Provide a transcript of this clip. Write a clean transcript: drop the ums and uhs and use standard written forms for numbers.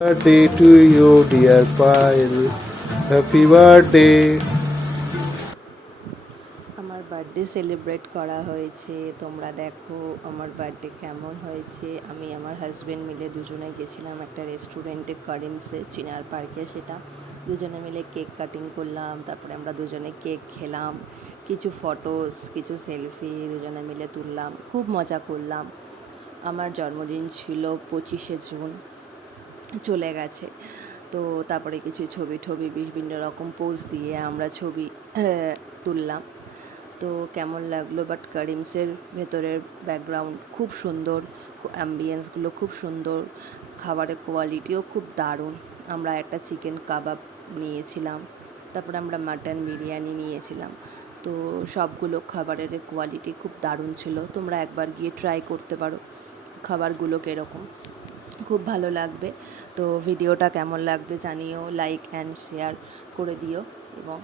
Birthday to you, dear Payal. Happy birthday. আমার birthday celebrate করা হয়েছে। তোমরা দেখো আমার বার্থডে কেমন হয়েছে। আমি আমার হাজব্যান্ড মিলে দুজনে গেছিলাম একটা রেস্টুরেন্টে, কারিমসে, চিনার পার্কে। সেটা দুজনে মিলে কেক কাটিং করলাম, তারপরে আমরা দুজনে কেক খেলাম, কিছু ফটোস, কিছু সেলফি দুজনে মিলে তুললাম, খুব মজা করলাম। আমার জন্মদিন ছিল 25শে জুন, চলে গেছে। তো তারপরে কিছু ছবি টবি বিভিন্ন রকম পোজ দিয়ে আমরা ছবি তুললাম। তো কেমন লাগলো, বাট কারিমসের ভেতরের ব্যাকগ্রাউন্ড খুব সুন্দর, অ্যাম্বিয়েন্সগুলো খুব সুন্দর, খাবারের কোয়ালিটিও খুব দারুণ। আমরা একটা চিকেন কাবাব নিয়েছিলাম, তারপরে আমরা মাটন বিরিয়ানি নিয়েছিলাম। তো সবগুলো খাবারের কোয়ালিটি খুব দারুণ ছিল। তোমরা একবার গিয়ে ট্রাই করতে পারো খাবারগুলো কীরকম, খুব ভালো লাগবে। তো ভিডিওটা কেমন লাগবে জানিও, লাইক অ্যান্ড শেয়ার করে দিও। এবং